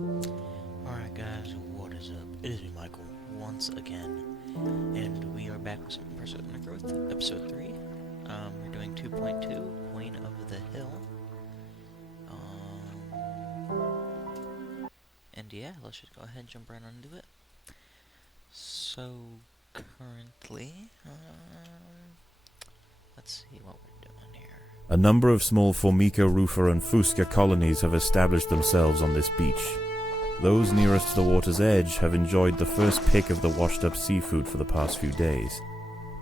Alright guys, what is up? It is me, Michael, once again, and we are back with some Impressive Undergrowth, episode 3. We're doing 2.2, Queen of the Hill. And yeah, let's just go ahead and jump right into it. So, currently, let's see what we're doing here. A number of small Formica, Rufa, and Fusca colonies have established themselves on this beach. Those nearest to the water's edge have enjoyed the first pick of the washed-up seafood for the past few days.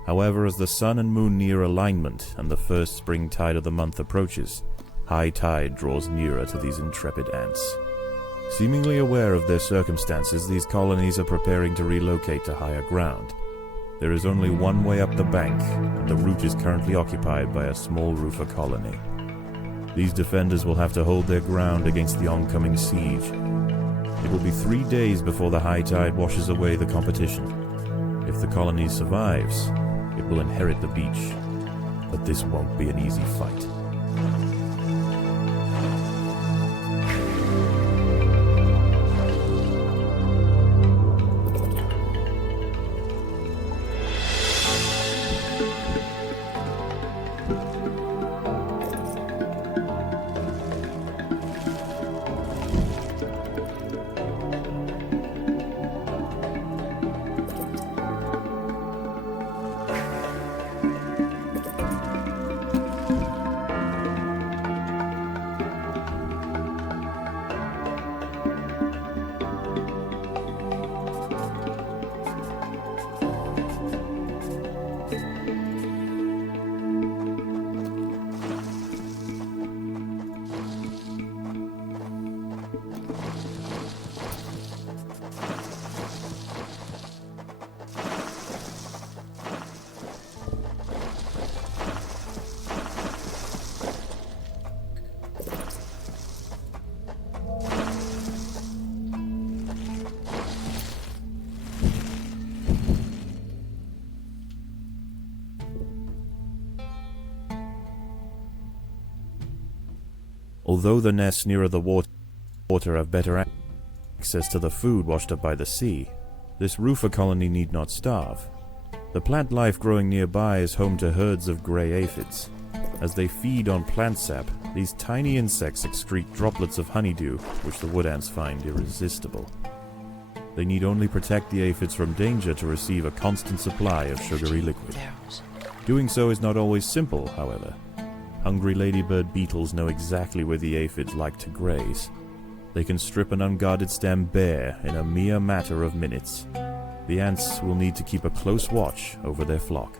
However, as the sun and moon near alignment and the first spring tide of the month approaches, high tide draws nearer to these intrepid ants. Seemingly aware of their circumstances, these colonies are preparing to relocate to higher ground. There is only one way up the bank, and the route is currently occupied by a small Rufa colony. These defenders will have to hold their ground against the oncoming siege. It will be 3 days before the high tide washes away the competition. If the colony survives, it will inherit the beach. But this won't be an easy fight. Although the nests nearer the water have better access to the food washed up by the sea, this Rufa colony need not starve. The plant life growing nearby is home to herds of grey aphids. As they feed on plant sap, these tiny insects excrete droplets of honeydew, which the wood ants find irresistible. They need only protect the aphids from danger to receive a constant supply of sugary liquid. Doing so is not always simple, however. Hungry ladybird beetles know exactly where the aphids like to graze. They can strip an unguarded stem bare in a mere matter of minutes. The ants will need to keep a close watch over their flock.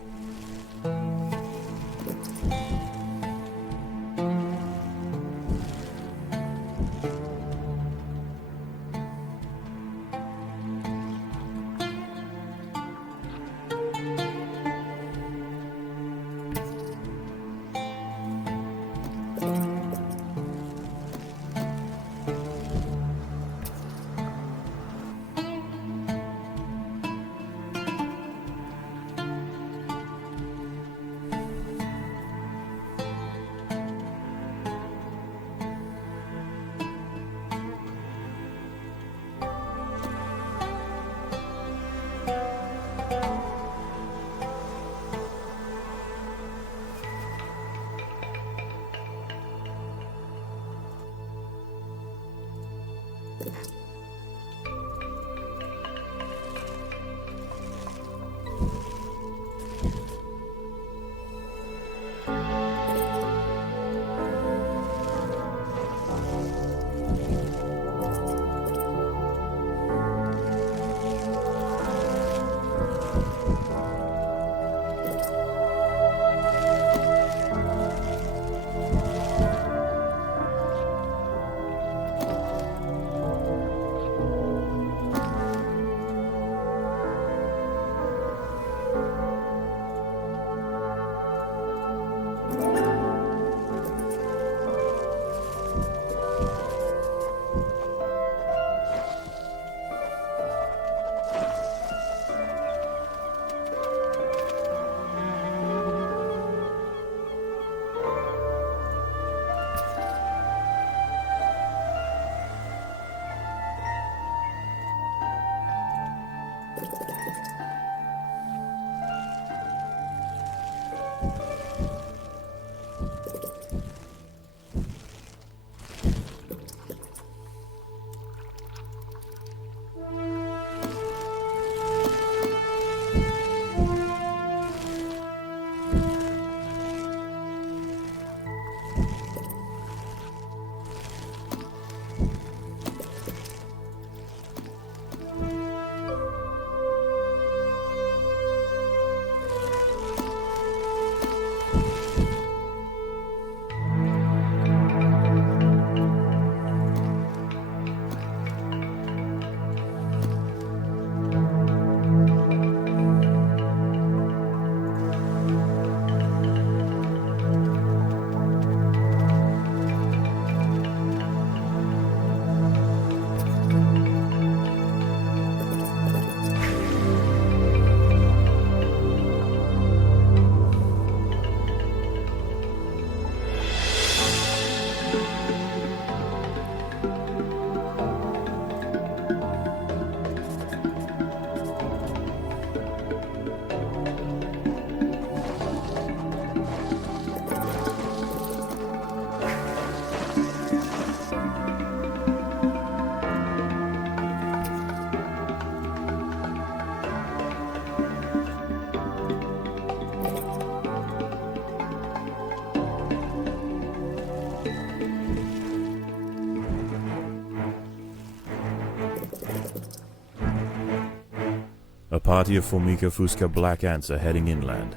A party of Formica fusca black ants are heading inland.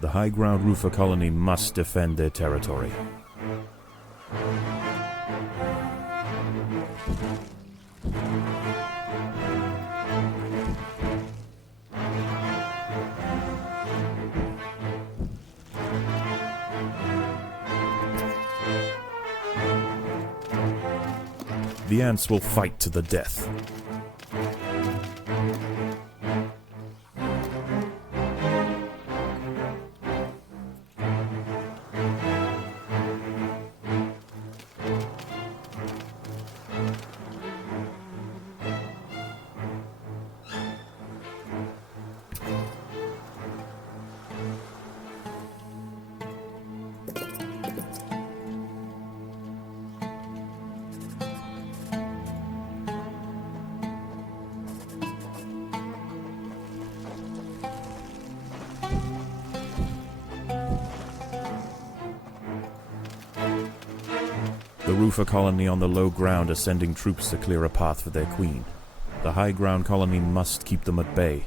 The high ground roofer colony must defend their territory. The ants will fight to the death. The roofer colony on the low ground are sending troops to clear a path for their queen. The high ground colony must keep them at bay.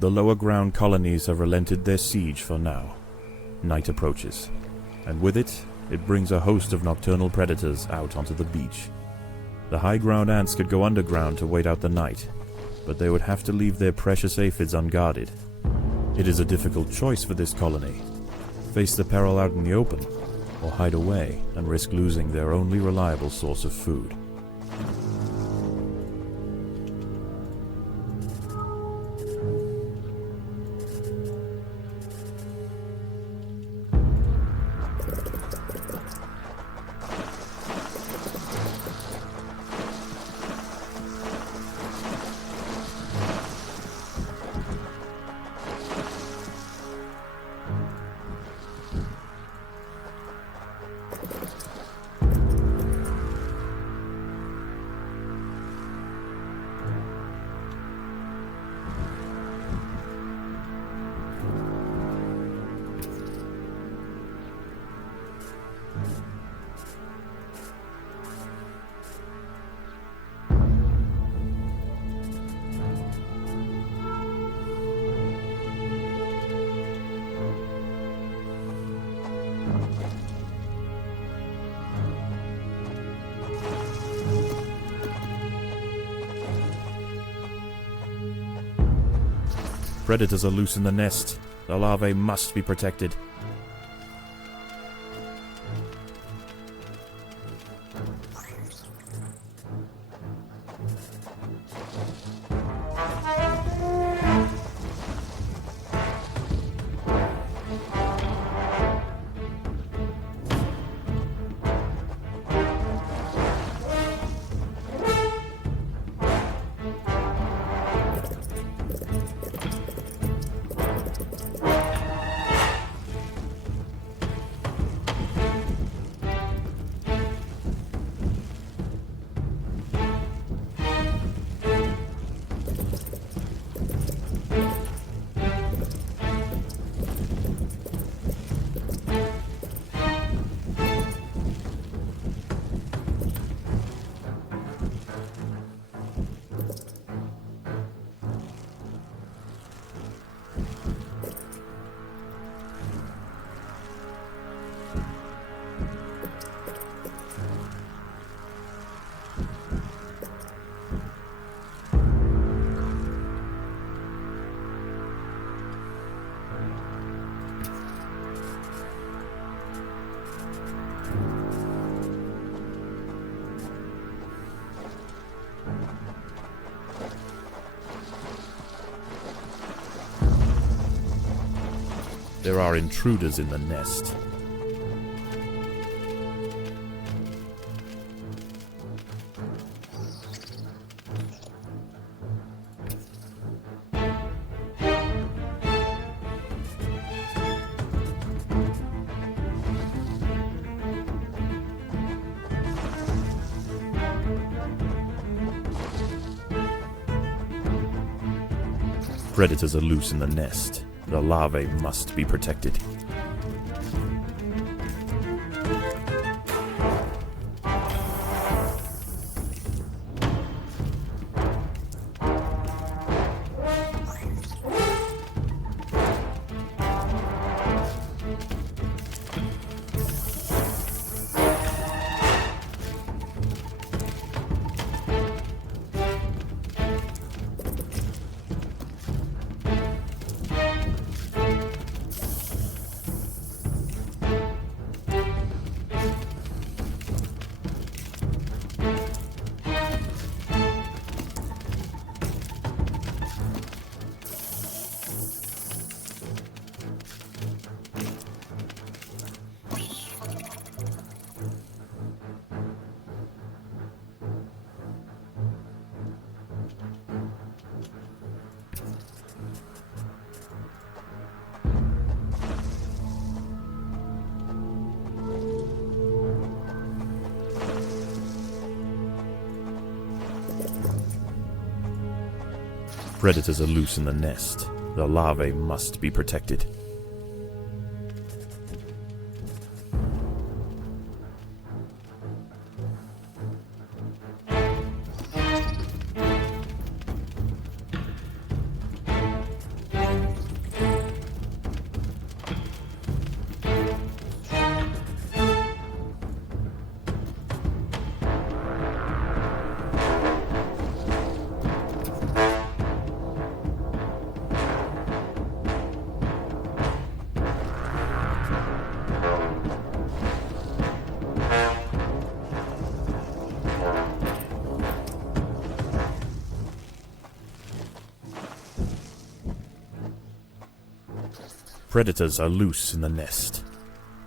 The lower ground colonies have relented their siege for now. Night approaches, and with it, it brings a host of nocturnal predators out onto the beach. The high ground ants could go underground to wait out the night, but they would have to leave their precious aphids unguarded. It is a difficult choice for this colony. Face the peril out in the open, or hide away and risk losing their only reliable source of food. Predators are loose in the nest. The larvae must be protected. There are intruders in the nest. Predators are loose in the nest. The larvae must be protected. Predators are loose in the nest. The larvae must be protected. Predators are loose in the nest.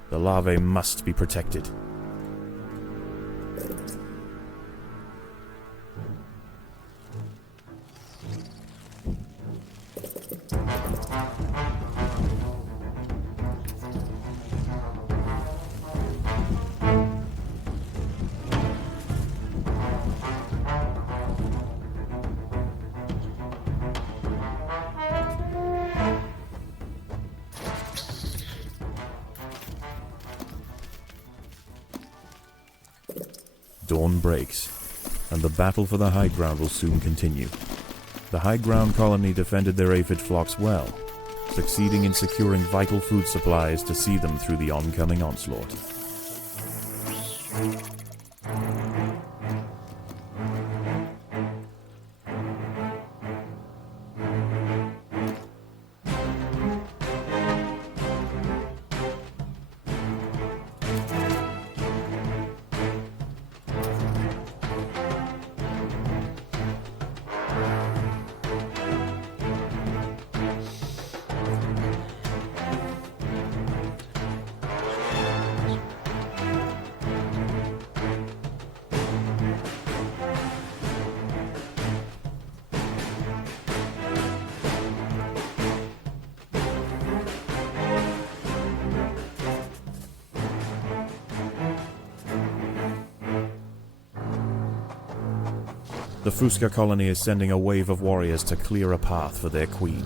The larvae must be protected. Dawn breaks, and the battle for the high ground will soon continue. The high ground colony defended their aphid flocks well, succeeding in securing vital food supplies to see them through the oncoming onslaught. The Fuska colony is sending a wave of warriors to clear a path for their queen.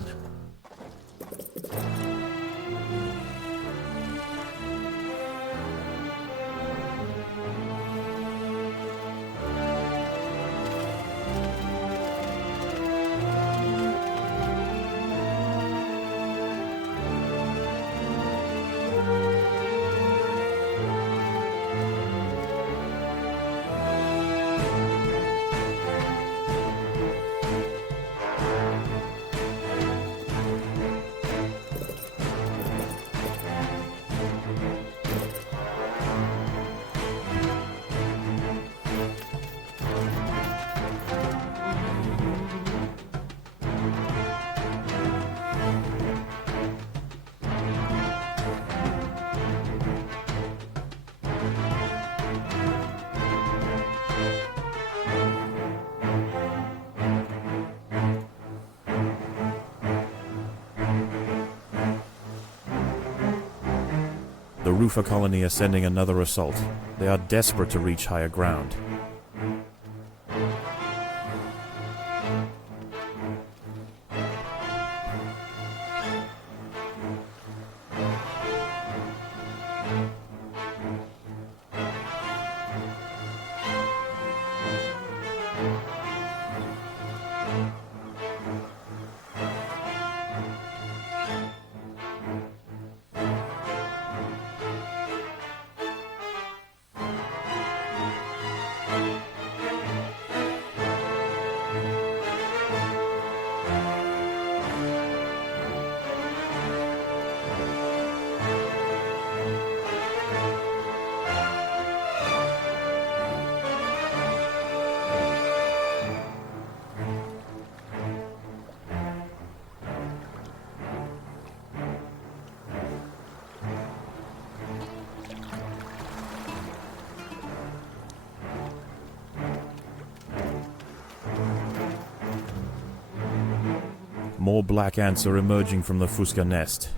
Rufa colony are sending another assault. They are desperate to reach higher ground. More black ants are emerging from the Fuska nest.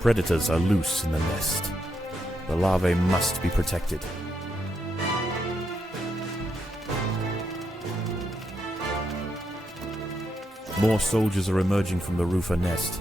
Predators are loose in the nest. The larvae must be protected. More soldiers are emerging from the Rufa nest.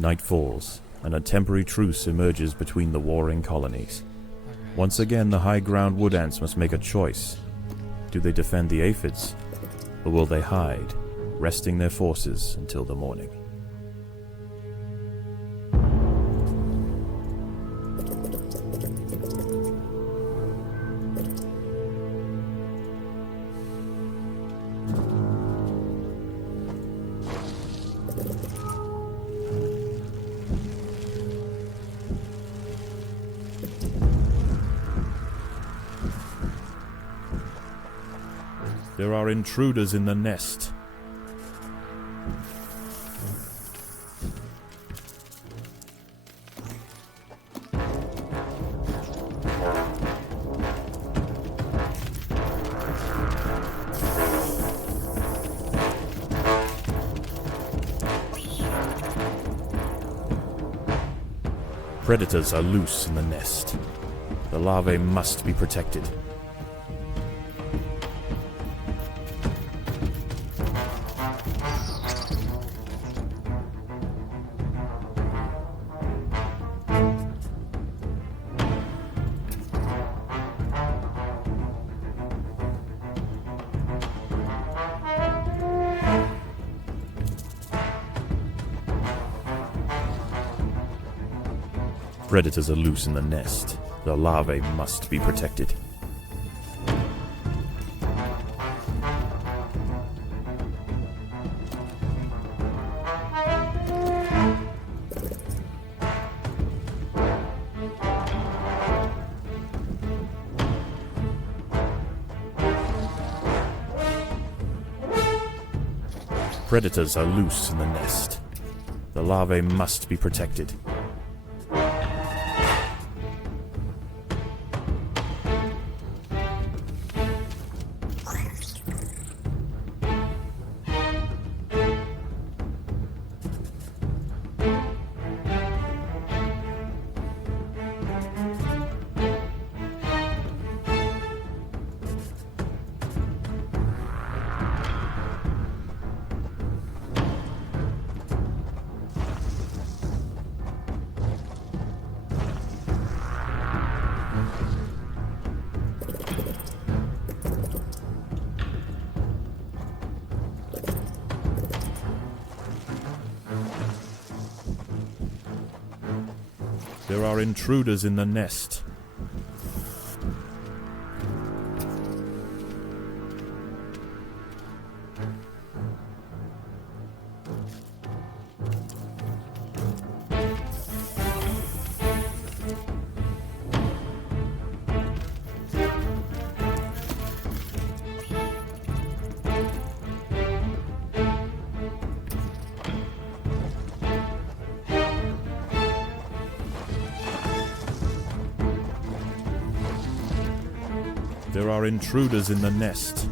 Night falls, and a temporary truce emerges between the warring colonies. Once again, the high ground wood ants must make a choice. Do they defend the aphids, or will they hide, resting their forces until the morning? There are intruders in the nest. Predators are loose in the nest. The larvae must be protected. Predators are loose in the nest. The larvae must be protected. Predators are loose in the nest. The larvae must be protected. There are intruders in the nest. There are intruders in the nest.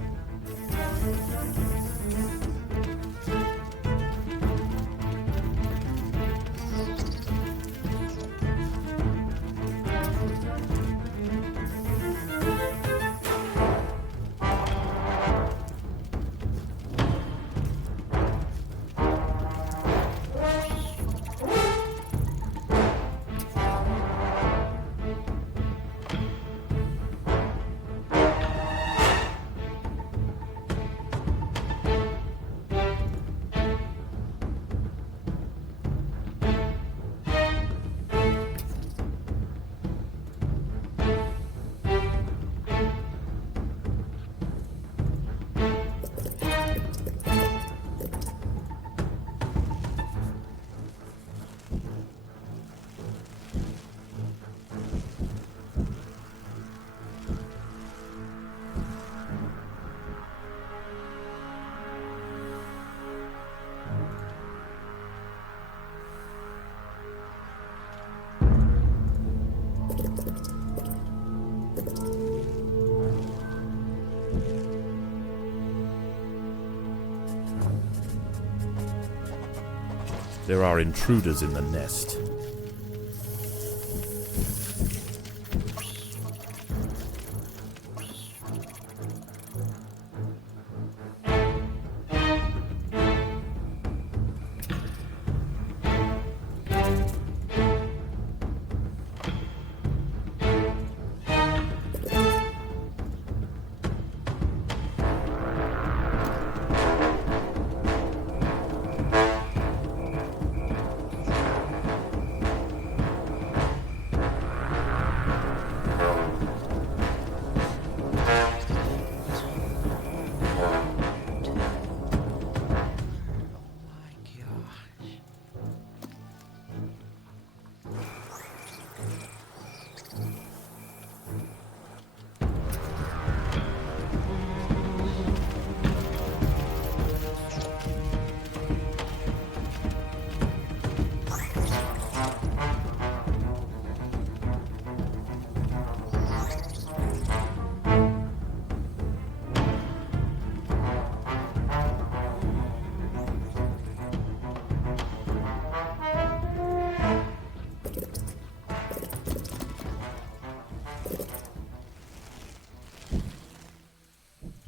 There are intruders in the nest.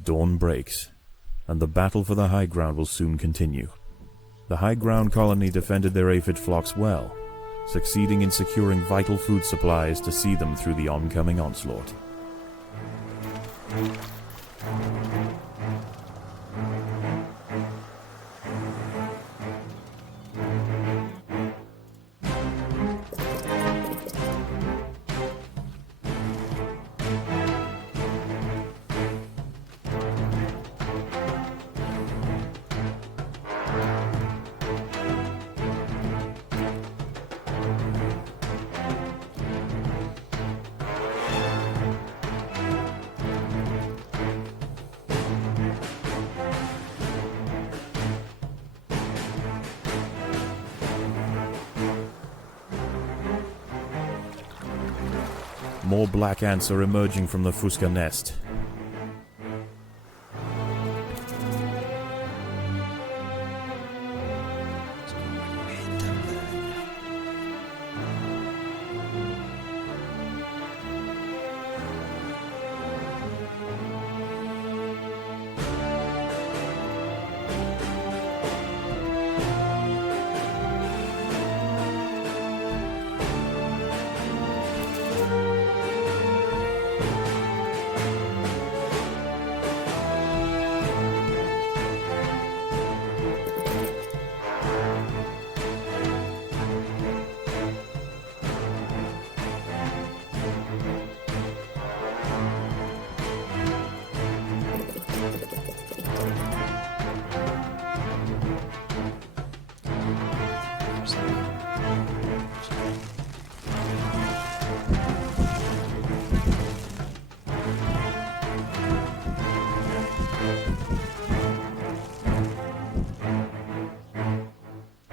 Dawn breaks, and the battle for the high ground will soon continue. The high ground colony defended their aphid flocks well, succeeding in securing vital food supplies to see them through the oncoming onslaught. More black ants are emerging from the Fuska nest.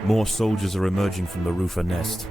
More soldiers are emerging from the roofer nest.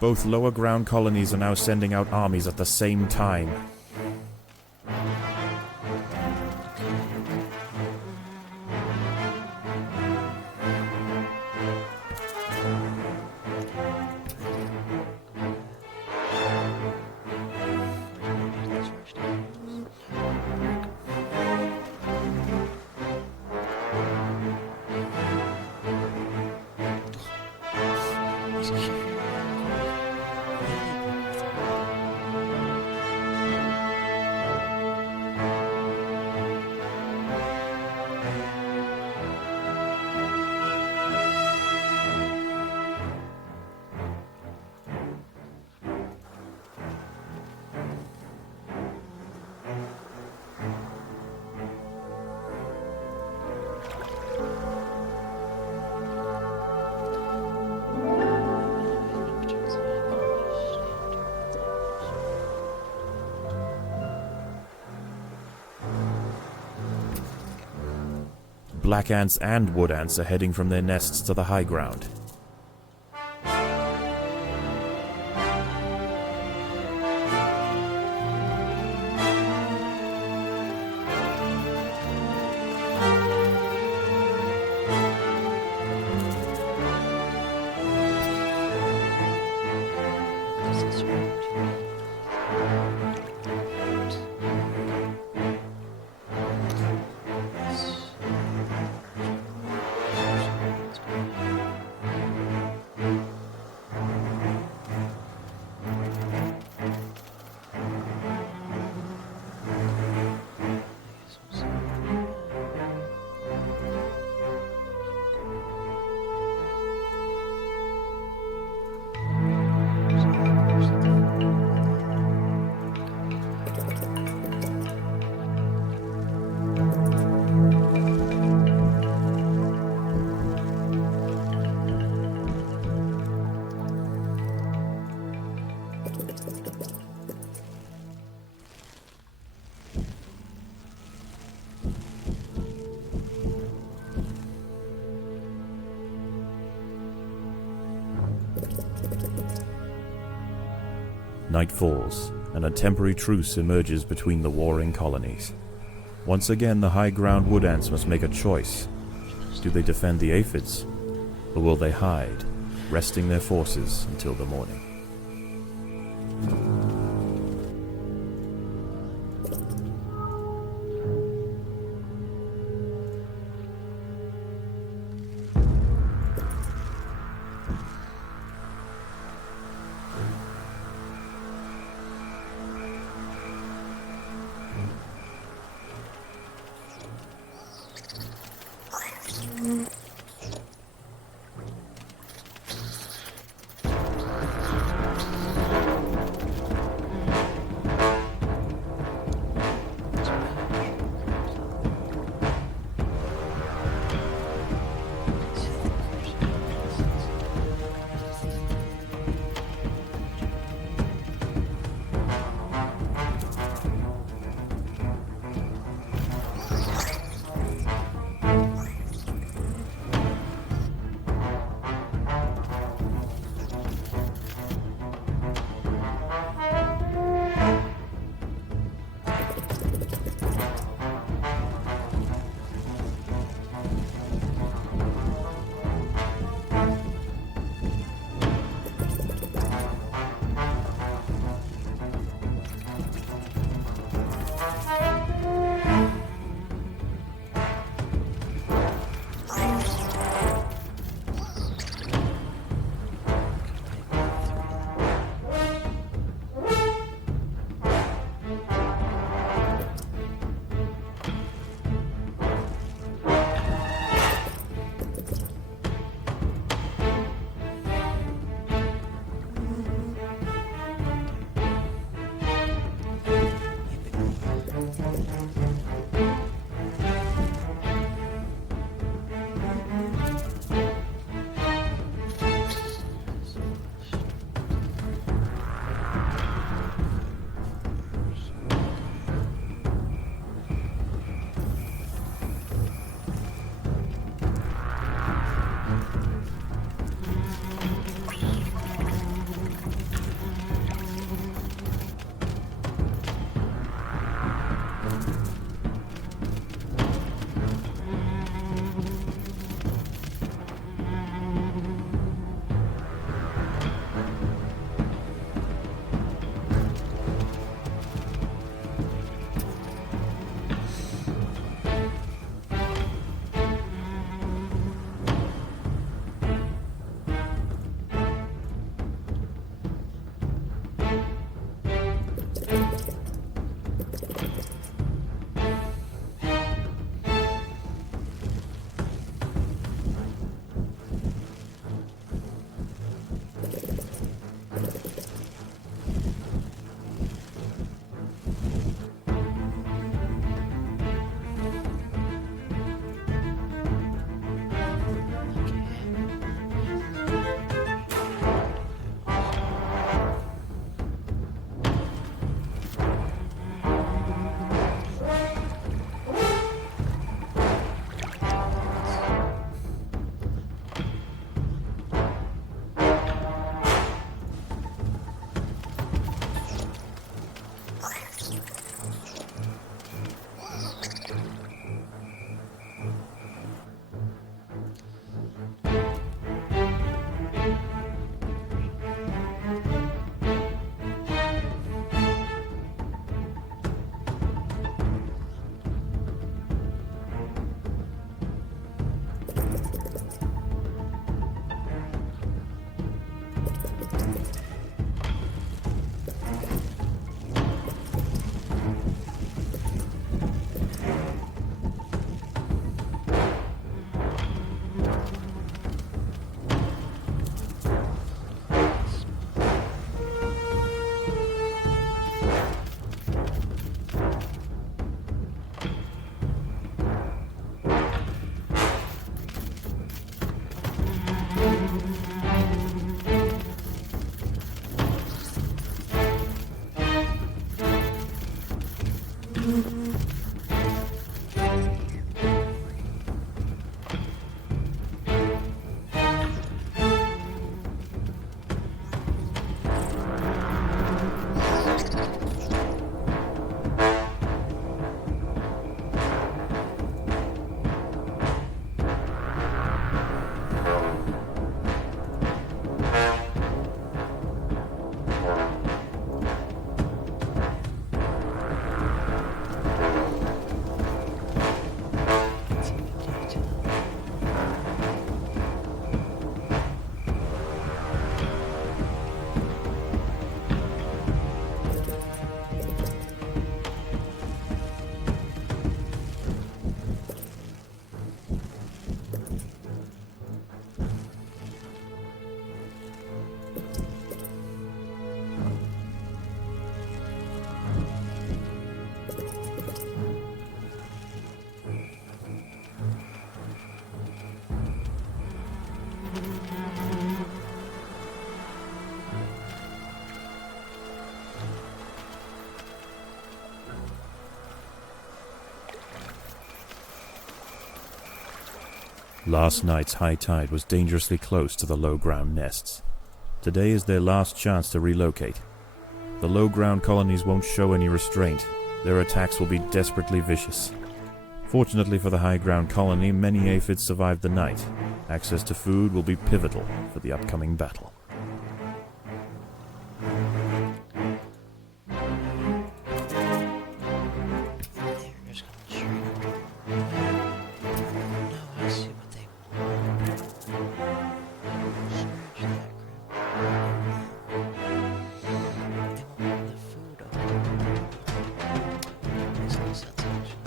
Both lower ground colonies are now sending out armies at the same time. Black ants and wood ants are heading from their nests to the high ground. Night falls, and a temporary truce emerges between the warring colonies. Once again, the high ground wood ants must make a choice. Do they defend the aphids, or will they hide, resting their forces until the morning? Last night's high tide was dangerously close to the low-ground nests. Today is their last chance to relocate. The low-ground colonies won't show any restraint. Their attacks will be desperately vicious. Fortunately for the high-ground colony, many aphids survived the night. Access to food will be pivotal for the upcoming battle. They're just coming straight up. No, I see what they want. Scratch that crap. They want the food up. Makes no sense, actually.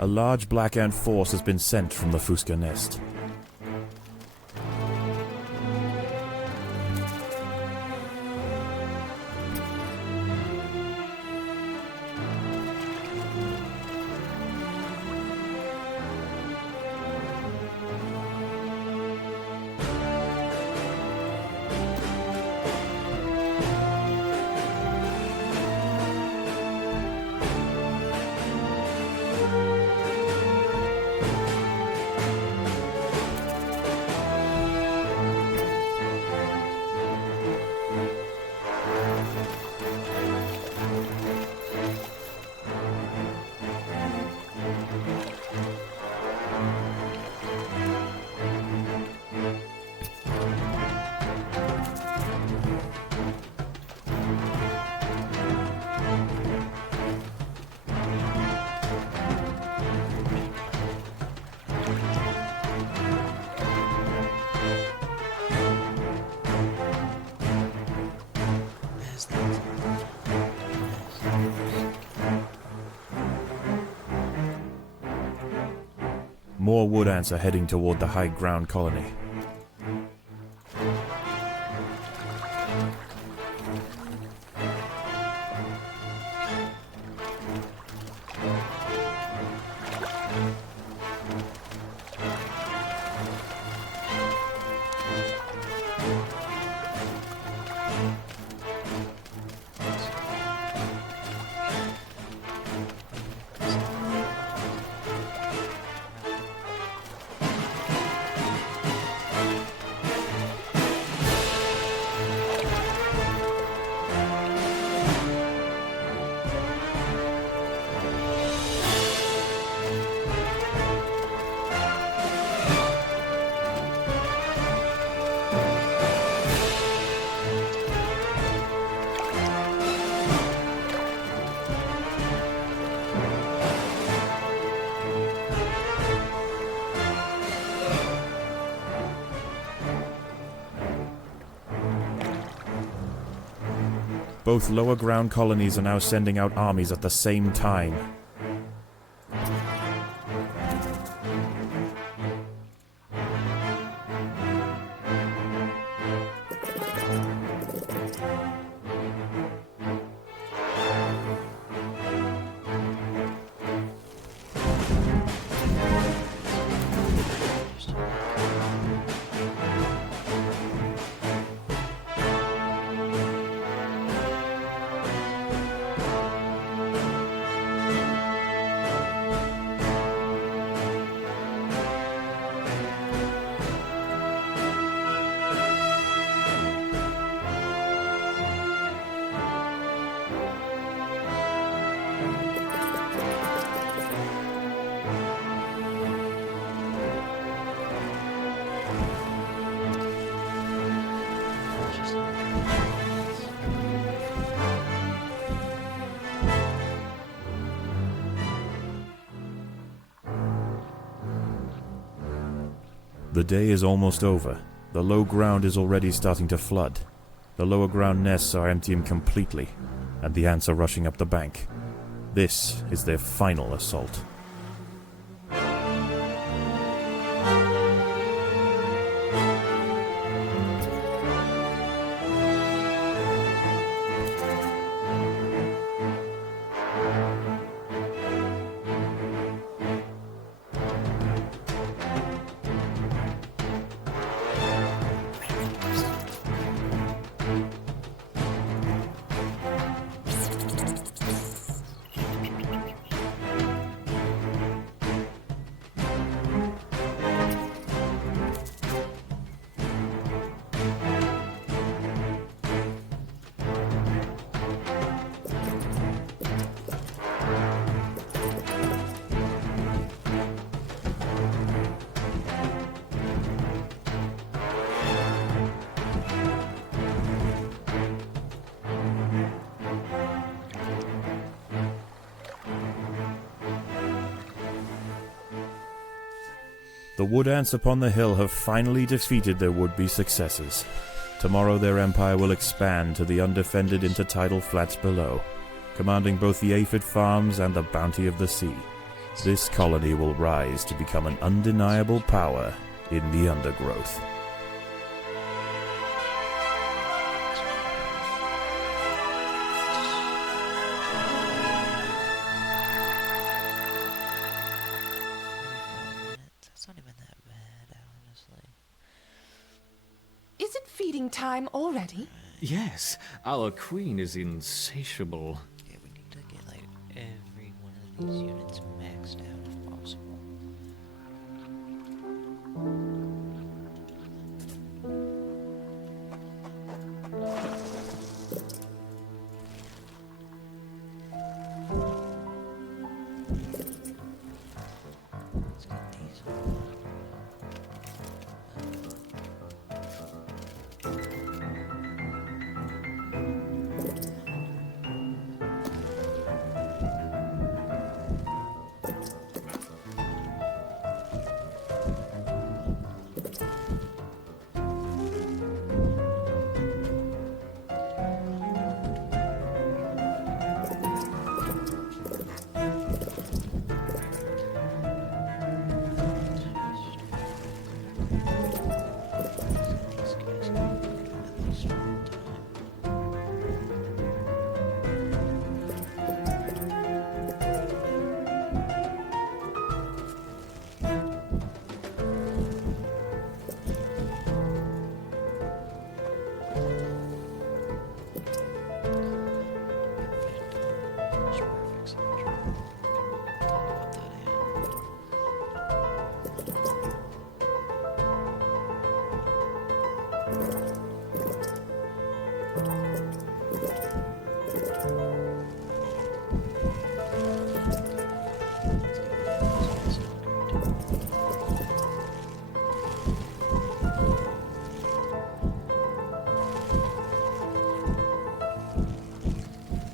A large black ant force has been sent from the Fuska nest. As that More wood ants are heading toward the high ground colony. Both lower ground colonies are now sending out armies at the same time. The day is almost over. The low ground is already starting to flood. The lower ground nests are emptying completely, and the ants are rushing up the bank. This is their final assault. The wood ants upon the hill have finally defeated their would-be successors. Tomorrow their empire will expand to the undefended intertidal flats below, commanding both the aphid farms and the bounty of the sea. This colony will rise to become an undeniable power in the Undergrowth. That's not even that bad, honestly. Is it feeding time already? Yes, our queen is insatiable. Yeah, we need to get like every one of these units maxed out if possible. Let's get these. These guys at least one time. Perfect symmetry. Put that in. Let's get rid of this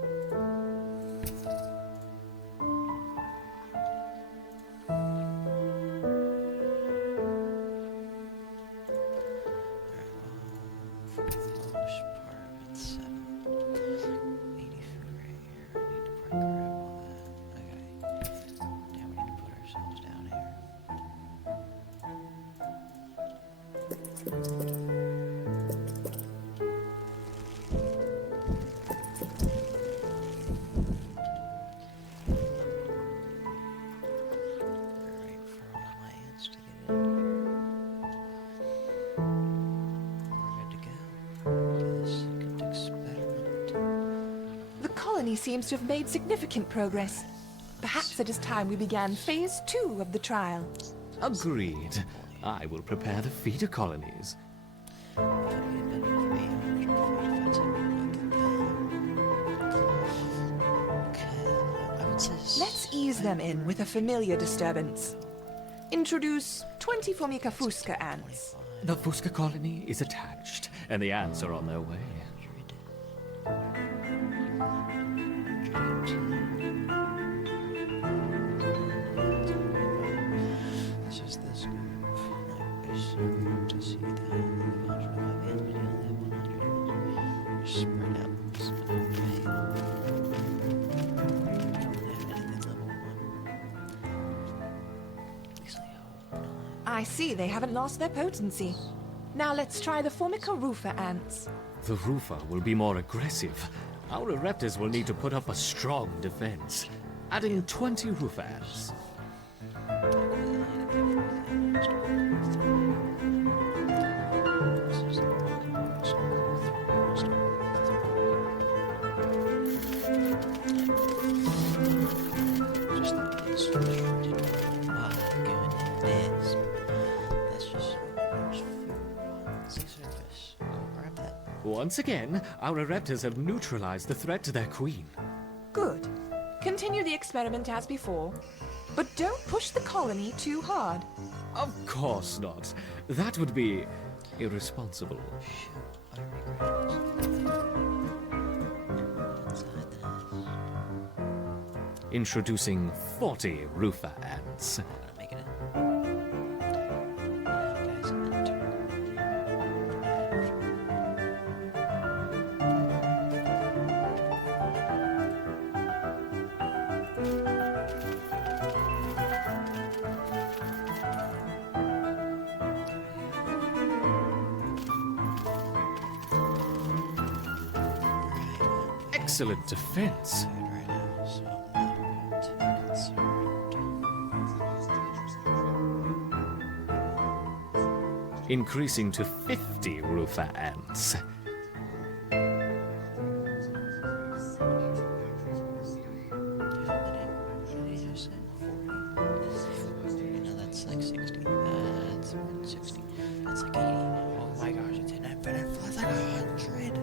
standard. For the most part, it's 7. 80 food right here. I need to grab all that. Okay. Now we need to put ourselves down here. Alright, for all my ants to get in here. We're good to go for the second experiment. The colony seems to have made significant progress. Perhaps it is time we began phase 2 of the trial. Agreed. I will prepare the feeder colonies. Gotta get better for 800 defense. Okay, I would say Let's ease them in with a familiar disturbance. Introduce 20 Formica fusca ants. 25. The Fusca colony is attached, and the ants are on their way. 100. It's just this group. Like, I should to see that. 105 ants, but you only have 100. You're spread out. Okay. Don't have anything level 1. At least I hope not. I see they haven't lost their potency. Now let's try the Formica rufa ants. The Rufa will be more aggressive. Our Ereptors will need to put up a strong defense. Adding 20 Rufa ants. Just like it's frustrated. My goodness. That's just so much food. Sea surface. Go grab that. Once again, our Ereptors have neutralized the threat to their queen. Good. Continue the experiment as before. But don't push the colony too hard. Of course not. That would be irresponsible. Shoot, I regret it. Introducing 40 roofer ants. I'm gonna make it in. Guys, enter. Excellent defense. Right now, so I'm not too concerned. Increasing to 50 roofer ants. What did you say? 40? No, that's like 60. That's 60. That's like 80. Oh my gosh, it's an infinite flow. That's like 100.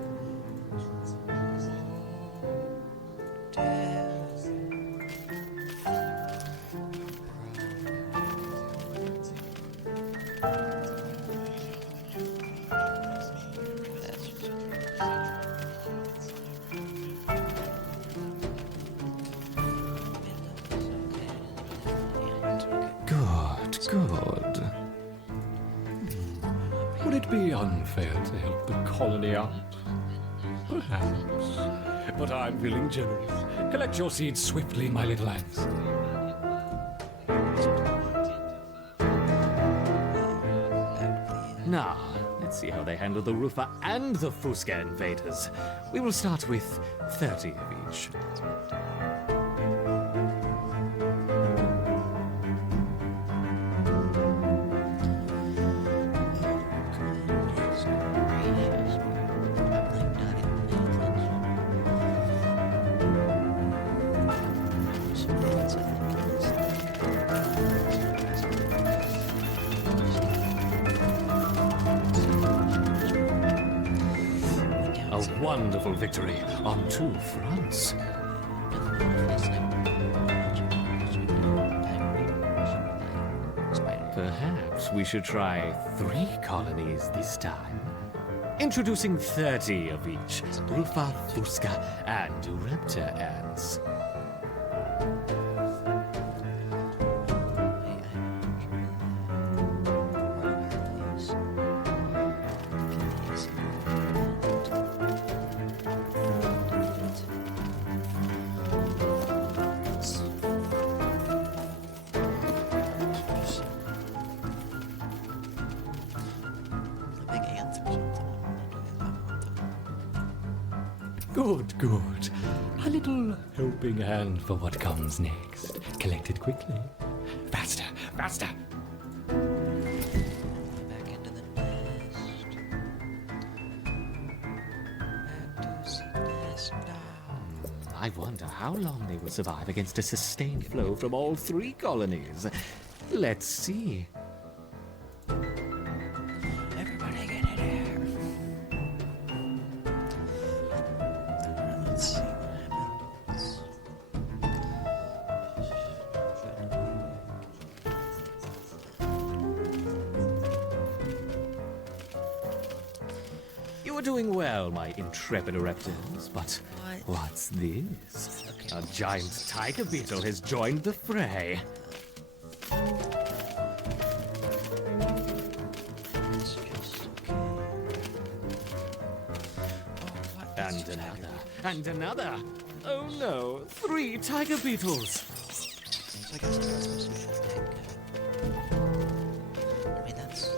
Damn. That's just Good, good. Would it be unfair to help the colony out? Perhaps. But I'm feeling generous. Collect your seeds swiftly, my little ants. Now, let's see how they handle the roofer and the Fuska invaders. We will start with 30 of each. A wonderful victory on two fronts. Perhaps we should try 3 colonies this time. Introducing 30 of each Rufa, Fuska, and Raptor ants. Good, good. A little helping hand for what comes next. Collect it quickly. Faster, faster. Back into the nest. Back to the nest now. I wonder how long they will survive against a sustained flow from all 3 colonies. Let's see. Everybody get in here. Let's see what happens. You are doing well, my intrepid Raptors, but what's this? A giant tiger beetle has joined the fray. It's just okay. Oh, what? That's And just another, and another. Oh no, 3 tiger beetles. So I guess that's supposed to be a thing. I mean, that's.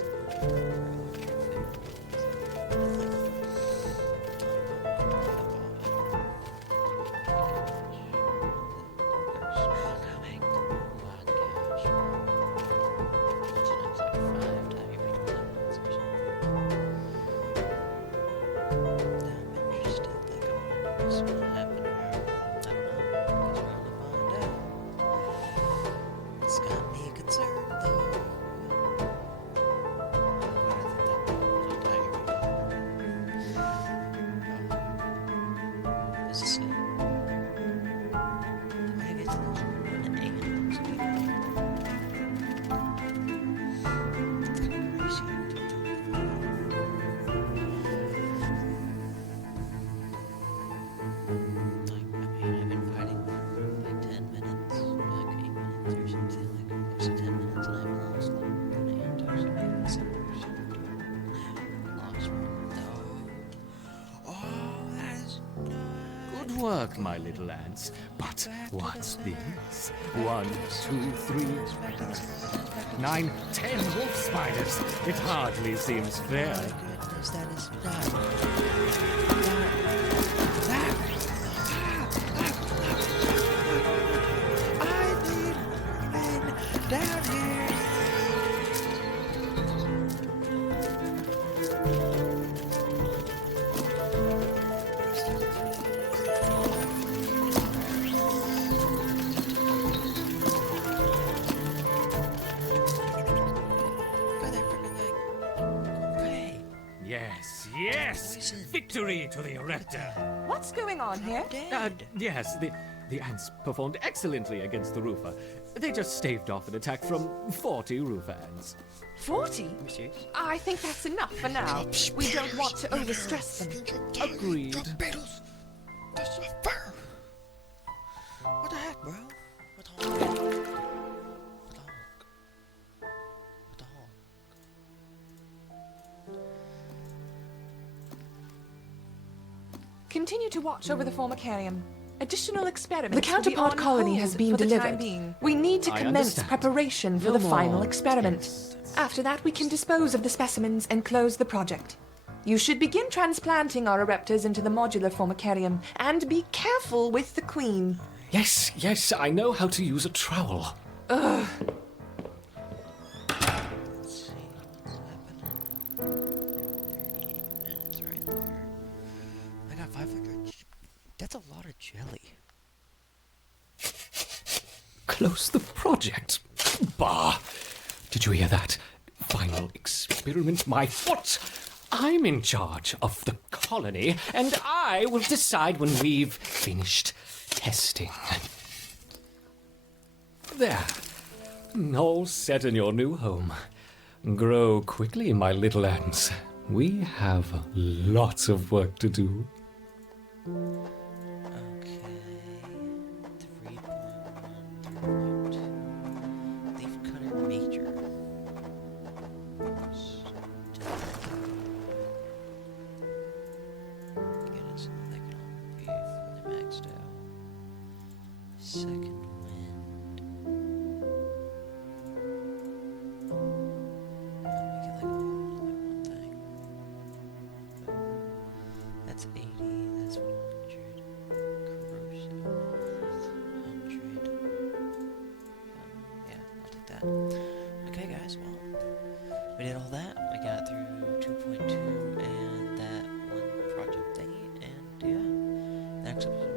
It's got me concerned though. Is this it? Maybe it's an ant. It's kind of crazy. Like, I mean, I've been fighting for like 10 minutes. Good work, my little ants. But what's this? 1, 2, 3, 9, 10 wolf spiders. It hardly seems fair. Goodness, that is not. I need men down here. Where that freaking thing? Hey, Yes, yes! Poison. Victory to the Erepta! What's going on here? dead. Yes, the ants performed excellently against the roofer. They just staved off an attack from 40 roofer ants. 40? serious? I think that's enough for now. We don't want to overstress them. Agreed. Torpedoes! That's a fire! What the heck, bro? What the honk? What the honk? What the honk? Continue to watch over the formicarium. Additional experiments. The will be counterpart on colony hold has been for the time delivered. being. We need to I commence understand. preparation for No the final more experiment. tests. After that, we can dispose of the specimens and close the project. You should begin transplanting our ereptas into the modular formicarium, and be careful with the queen. Yes, yes, I know how to use a trowel. Let's see what's happening. 38 minutes right there. I got 500. That's a lot of jelly. Close the project. Bah! Did you hear that? Final experiment, my foot! I'm in charge of the colony, and I will decide when we've finished testing. There. All set in your new home. Grow quickly, my little ants. We have lots of work to do. Okay. 3.1, 3.2. Leaf cutter major. Get it so they can all be fully maxed out. Second wind. I'll make it like all like one thing. That's 80, that's 100. Corrosive. 100. Yeah, I'll take that. Okay, guys, well, we did all that. We got through 2.2 and that one project thingy, and yeah, next episode